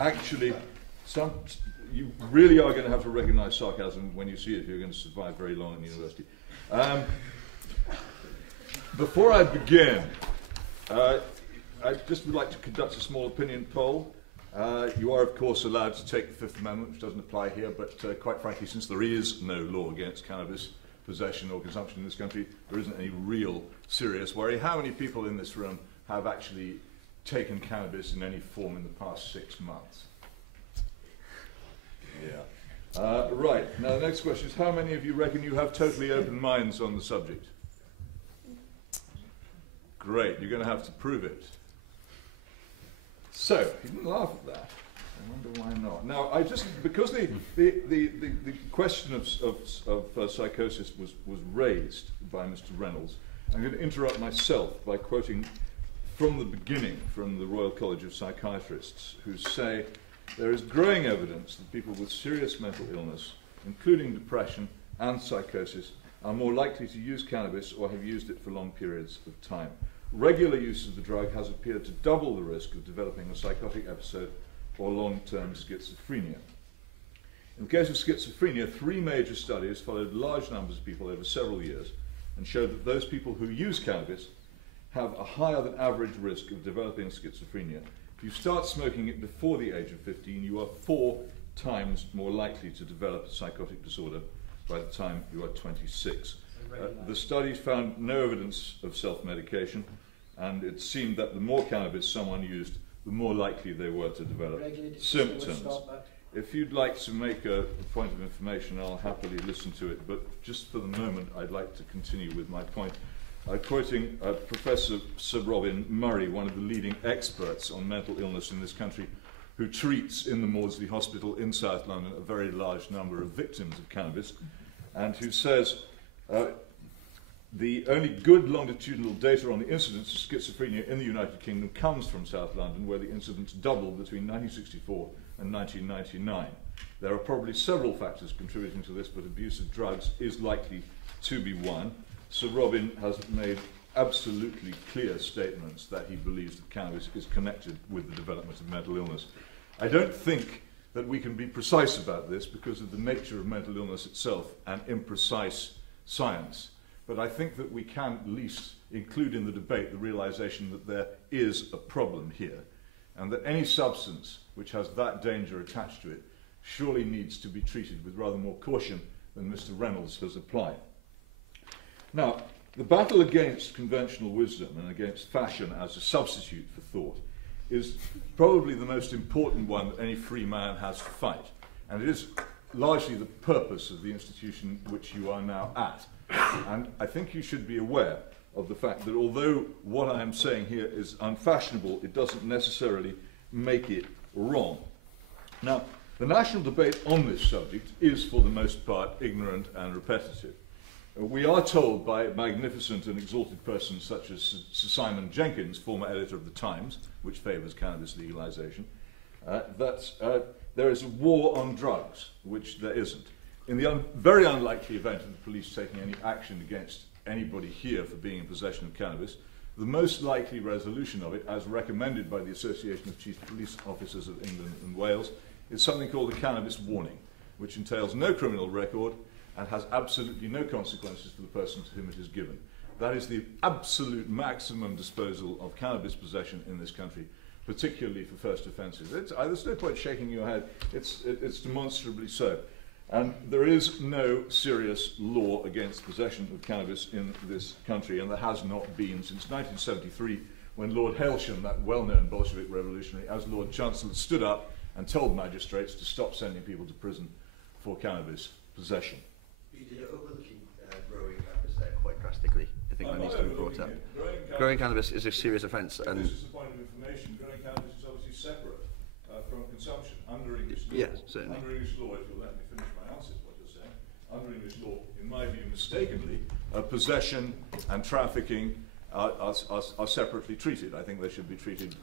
Actually, you really are going to have to recognise sarcasm when you see it if you're going to survive very long in university. Before I begin, I just would like to conduct a small opinion poll. You are, of course, allowed to take the Fifth Amendment, which doesn't apply here, but quite frankly, since there is no law against cannabis possession or consumption in this country, there isn't any real serious worry. How many people in this room have actually taken cannabis in any form in the past 6 months? Yeah. Right. Now, the next question is, how many of you reckon you have totally open minds on the subject? Great. You're going to have to prove it. So, you didn't laugh at that. I wonder why not. Now, because the question of psychosis was raised by Mr. Reynolds, I'm going to interrupt myself by quoting from the beginning from the Royal College of Psychiatrists, who say there is growing evidence that people with serious mental illness, including depression and psychosis, are more likely to use cannabis or have used it for long periods of time. Regular use of the drug has appeared to double the risk of developing a psychotic episode or long-term schizophrenia. In the case of schizophrenia, 3 major studies followed large numbers of people over several years and showed that those people who use cannabis have a higher than average risk of developing schizophrenia. If you start smoking it before the age of 15, you are 4 times more likely to develop a psychotic disorder by the time you are 26. The studies found no evidence of self-medication, and it seemed that the more cannabis someone used, the more likely they were to develop symptoms. If you'd like to make a point of information, I'll happily listen to it, but just for the moment, I'd like to continue with my point. Quoting Professor Sir Robin Murray, one of the leading experts on mental illness in this country, who treats in the Maudsley Hospital in South London a very large number of victims of cannabis, and who says the only good longitudinal data on the incidence of schizophrenia in the United Kingdom comes from South London, where the incidence doubled between 1964 and 1999. There are probably several factors contributing to this, but abuse of drugs is likely to be one. Sir Robin has made absolutely clear statements that he believes that cannabis is connected with the development of mental illness. I don't think that we can be precise about this because of the nature of mental illness itself and imprecise science. But I think that we can at least include in the debate the realization that there is a problem here, and that any substance which has that danger attached to it surely needs to be treated with rather more caution than Mr. Reynolds has applied. Now, the battle against conventional wisdom and against fashion as a substitute for thought is probably the most important one that any free man has to fight. And it is largely the purpose of the institution which you are now at. And I think you should be aware of the fact that although what I am saying here is unfashionable, it doesn't necessarily make it wrong. Now, the national debate on this subject is, for the most part, ignorant and repetitive. We are told by magnificent and exalted persons such as Sir Simon Jenkins, former editor of The Times, which favours cannabis legalisation, that there is a war on drugs, which there isn't. In the very unlikely event of the police taking any action against anybody here for being in possession of cannabis, the most likely resolution of it, as recommended by the Association of Chief Police Officers of England and Wales, is something called a cannabis warning, which entails no criminal record and has absolutely no consequences for the person to whom it is given. That is the absolute maximum disposal of cannabis possession in this country, particularly for first offences. There's no point shaking your head, it's demonstrably so. And there is no serious law against possession of cannabis in this country, and there has not been since 1973, when Lord Hailsham, that well-known Bolshevik revolutionary, as Lord Chancellor, stood up and told magistrates to stop sending people to prison for cannabis possession. You're overlooking growing cannabis there quite drastically. I think that needs to be brought up. Growing cannabis is a serious offence. And this is the point of information. Growing cannabis is obviously separate from consumption under English law. Yes, certainly. Under English law, if you'll let me finish my answer to what you're saying, under English law, in my view, mistakenly, possession and trafficking are separately treated. I think they should be treated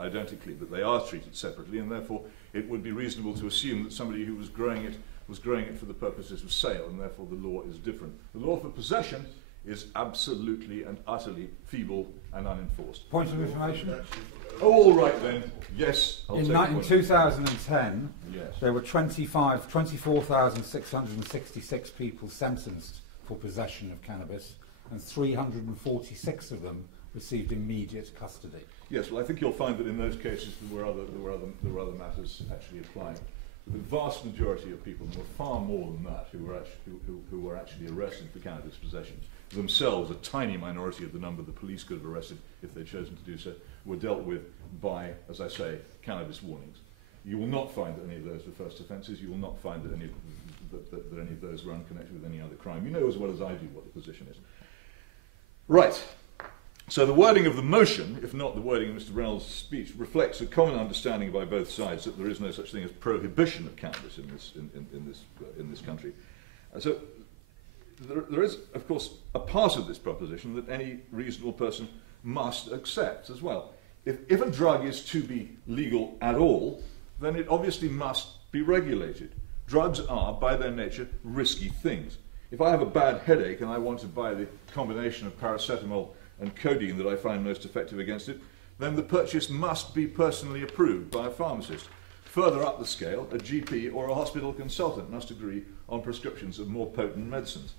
identically, but they are treated separately, and therefore it would be reasonable to assume that somebody who was growing it for the purposes of sale, and therefore the law is different. The law for possession is absolutely and utterly feeble and unenforced. Point of information? Oh, all right then. Yes, In 2010, yes, there were 24,666 people sentenced for possession of cannabis, and 346 of them received immediate custody. Yes, well, I think you'll find that in those cases there were other matters actually applying. The vast majority of people, there were far more than that, who were actually arrested for cannabis possession. Themselves, a tiny minority of the number the police could have arrested if they'd chosen to do so, were dealt with by, as I say, cannabis warnings. You will not find that any of those were first offences. You will not find that any of those were unconnected with any other crime. You know as well as I do what the position is. Right. So the wording of the motion, if not the wording of Mr. Reynolds' speech, reflects a common understanding by both sides that there is no such thing as prohibition of cannabis in this country. So there is, of course, a part of this proposition that any reasonable person must accept as well. If a drug is to be legal at all, then it obviously must be regulated. Drugs are, by their nature, risky things. If I have a bad headache and I want to buy the combination of paracetamol and codeine that I find most effective against it, then the purchase must be personally approved by a pharmacist. Further up the scale, a GP or a hospital consultant must agree on prescriptions of more potent medicines.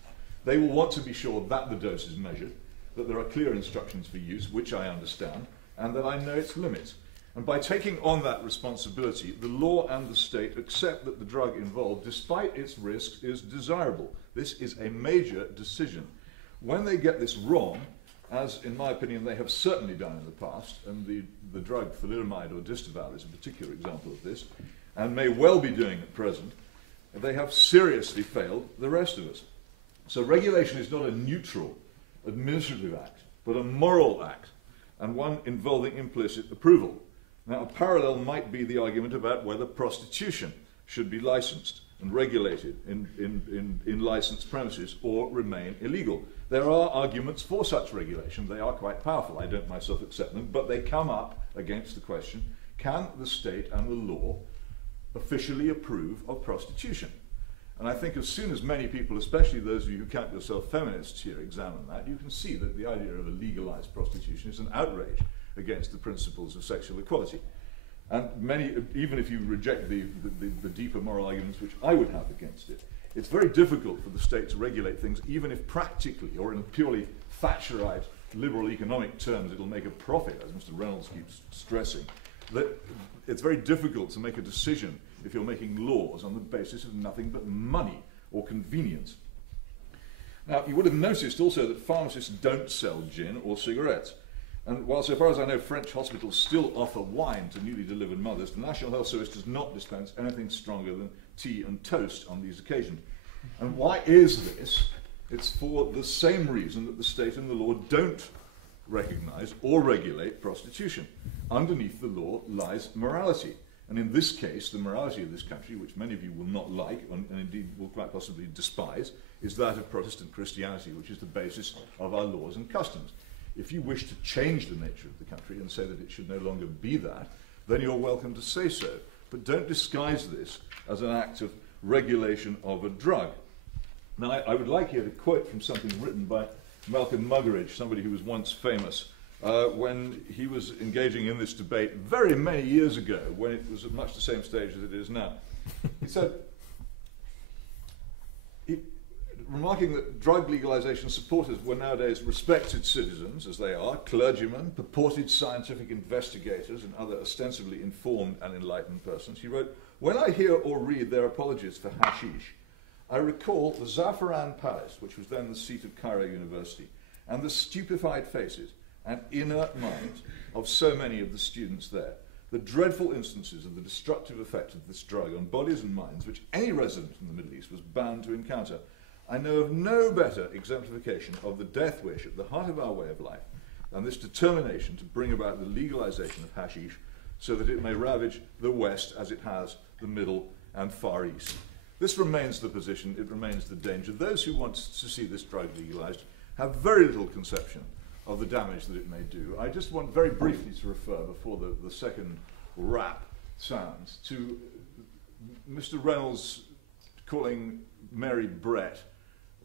They will want to be sure that the dose is measured, that there are clear instructions for use, which I understand, and that I know its limits. And by taking on that responsibility, the law and the state accept that the drug involved, despite its risks, is desirable. This is a major decision. When they get this wrong, as in my opinion they have certainly done in the past, and the drug thalidomide or Distaval is a particular example of this, and may well be doing at present, they have seriously failed the rest of us. So regulation is not a neutral administrative act, but a moral act, and one involving implicit approval. Now, a parallel might be the argument about whether prostitution should be licensed and regulated in licensed premises or remain illegal. There are arguments for such regulation. They are quite powerful. I don't myself accept them, but they come up against the question, can the state and the law officially approve of prostitution? And I think as soon as many people, especially those of you who count yourself feminists here, examine that, you can see that the idea of a legalized prostitution is an outrage against the principles of sexual equality. And many, even if you reject the deeper moral arguments which I would have against it, it's very difficult for the state to regulate things, even if practically, or in purely Thatcherite liberal economic terms, it'll make a profit, as Mr. Reynolds keeps stressing. That it's very difficult to make a decision if you're making laws on the basis of nothing but money or convenience. Now, you would have noticed also that pharmacists don't sell gin or cigarettes. And while, so far as I know, French hospitals still offer wine to newly delivered mothers, the National Health Service does not dispense anything stronger than tea and toast on these occasions. And why is this? It's for the same reason that the state and the law don't recognize or regulate prostitution. Underneath the law lies morality. And in this case, the morality of this country, which many of you will not like, and indeed will quite possibly despise, is that of Protestant Christianity, which is the basis of our laws and customs. If you wish to change the nature of the country and say that it should no longer be that, then you're welcome to say so. But don't disguise this as an act of regulation of a drug. Now, I would like here to quote from something written by Malcolm Muggeridge, somebody who was once famous, when he was engaging in this debate very many years ago, when it was at much the same stage as it is now. He said, remarking that drug legalization supporters were nowadays respected citizens, as they are, clergymen, purported scientific investigators, and other ostensibly informed and enlightened persons, he wrote, "When I hear or read their apologies for hashish, I recall the Zafaran Palace, which was then the seat of Cairo University, and the stupefied faces and inert minds of so many of the students there. The dreadful instances of the destructive effect of this drug on bodies and minds which any resident in the Middle East was bound to encounter. I know of no better exemplification of the death wish at the heart of our way of life than this determination to bring about the legalization of hashish so that it may ravage the West as it has the Middle and Far East." This remains the position, it remains the danger. Those who want to see this drug legalized have very little conception of the damage that it may do. I just want very briefly to refer, before the second rap sounds, to Mr. Reynolds calling Mary Brett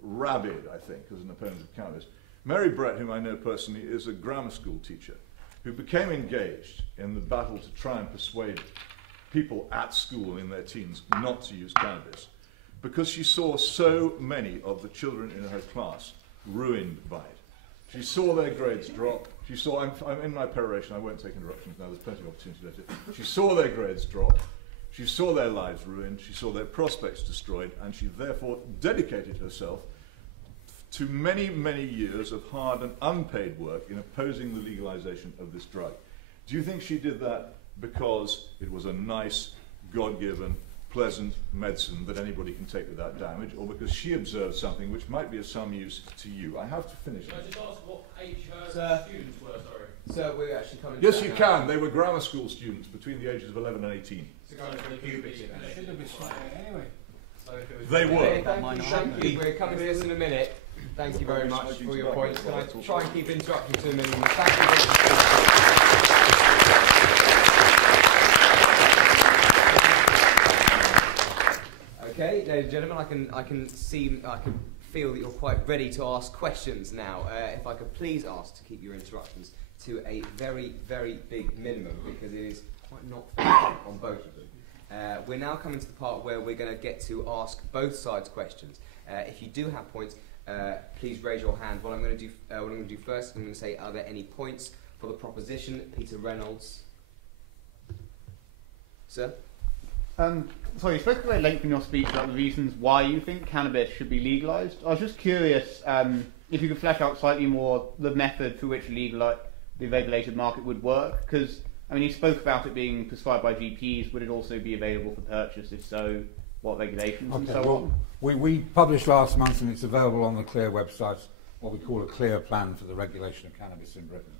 rabid, I think, as an opponent of cannabis. Mary Brett, whom I know personally, is a grammar school teacher who became engaged in the battle to try and persuade people at school in their teens not to use cannabis, because she saw so many of the children in her class ruined by it. She saw their grades drop. She saw, I'm in my peroration, I won't take interruptions now, there's plenty of opportunity later. She saw their grades drop. She saw their lives ruined. She saw their prospects destroyed, and she therefore dedicated herself to many, many years of hard and unpaid work in opposing the legalization of this drug. Do you think she did that because it was a nice, God-given, pleasant medicine that anybody can take without damage, or because she observed something which might be of some use to you? I have to finish. Can I just ask what age her students were, sorry? So we're actually coming Yes, to you that can. now. They were grammar school students between the ages of 11 and 18. So going for the puberty. Anyway. They were. Thank you. We're coming to this in a minute. Thank you very much for your points. Can I try and keep interrupting to a minimum? Thank you very much. Okay, ladies and gentlemen, I can feel that you're quite ready to ask questions now. If I could please ask to keep your interruptions to a very, very big minimum, because it is quite not fair on both of them. We're now coming to the part where we're going to get to ask both sides questions. If you do have points, please raise your hand. What I'm going to do first, I'm going to say, are there any points for the proposition? Peter Reynolds. Sir? Sorry, you spoke very length in your speech about the reasons why you think cannabis should be legalised. I was just curious if you could flesh out slightly more the method through which the regulated market would work, because I mean, you spoke about it being prescribed by GPs. Would it also be available for purchase? If so, what regulations and so on? We published last month, and it's available on the CLEAR website, what we call a clear plan for the regulation of cannabis in Britain.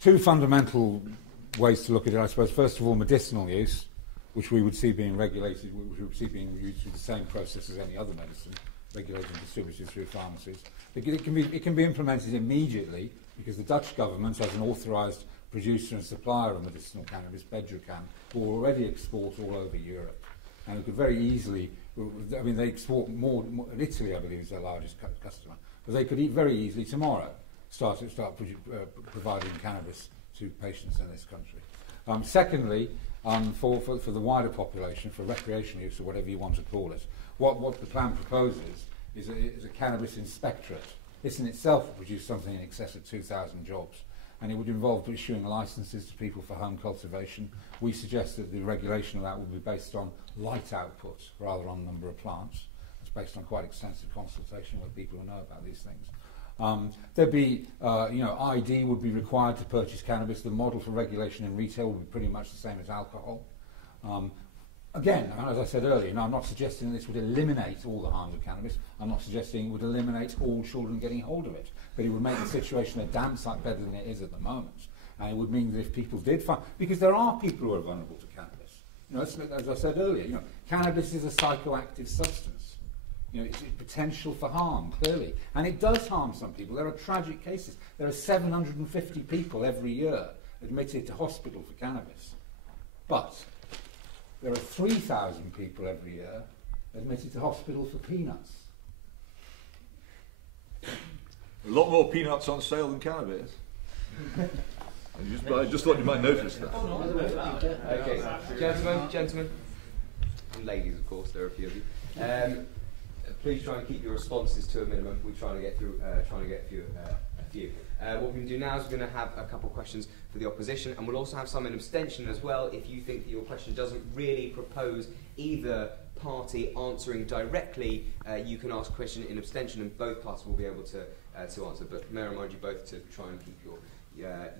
Two fundamental ways to look at it, I suppose. First of all, medicinal use, which we would see being regulated, which we would see being used through the same process as any other medicine, regulated and distributed through pharmacies. It can be implemented immediately, because the Dutch government, as an authorised producer and supplier of medicinal cannabis, Bedrocan, will already export all over Europe. And it could very easily, I mean, they export more Italy, I believe, is their largest customer, but they could very easily tomorrow start providing cannabis to patients in this country. Secondly, for the wider population, for recreational use or whatever you want to call it, what the plan proposes is a cannabis inspectorate. This in itself will produce something in excess of 2,000 jobs, and it would involve issuing licenses to people for home cultivation. We suggest that the regulation of that will be based on light output rather than number of plants. It's based on quite extensive consultation with people who know about these things. There'd be, ID would be required to purchase cannabis. The model for regulation in retail would be pretty much the same as alcohol. Again, as I said earlier, I'm not suggesting that this would eliminate all the harms of cannabis. I'm not suggesting it would eliminate all children getting hold of it. But it would make the situation a damn sight better than it is at the moment. And it would mean that if people did find... Because there are people who are vulnerable to cannabis. As I said earlier, cannabis is a psychoactive substance. It's potential for harm, clearly. And it does harm some people. There are tragic cases. There are 750 people every year admitted to hospital for cannabis. But there are 3,000 people every year admitted to hospital for peanuts. A lot more peanuts on sale than cannabis. I just thought you might notice that. Okay, gentlemen, and ladies, of course, there are a few of you. Please try and keep your responses to a minimum. We're trying to get through a few. What we're going to do now is we're going to have a couple of questions for the opposition, and we'll also have some in abstention as well. If you think that your question doesn't really propose either party answering directly, you can ask a question in abstention, and both parties will be able to answer. But may I remind you both to try and keep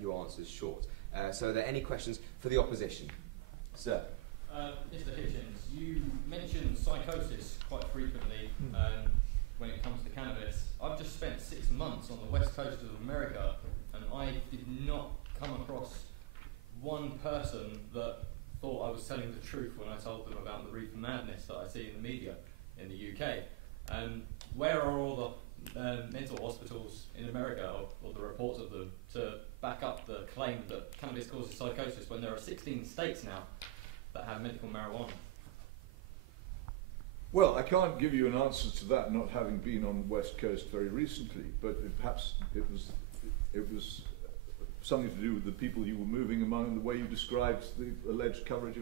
your answers short. So, are there any questions for the opposition, sir? Mr. Hitchens, you mentioned psychosis quite frequently when it comes to cannabis. I've just spent 6 months on the west coast of America, and I did not come across one person that thought I was telling the truth when I told them about the reefer madness that I see in the media in the UK. Where are all the mental hospitals in America, or the reports of them, to back up the claim that cannabis causes psychosis when there are 16 states now that have medical marijuana? Well, I can't give you an answer to that, not having been on the West Coast very recently, but perhaps it was something to do with the people you were moving among and the way you described the alleged coverage of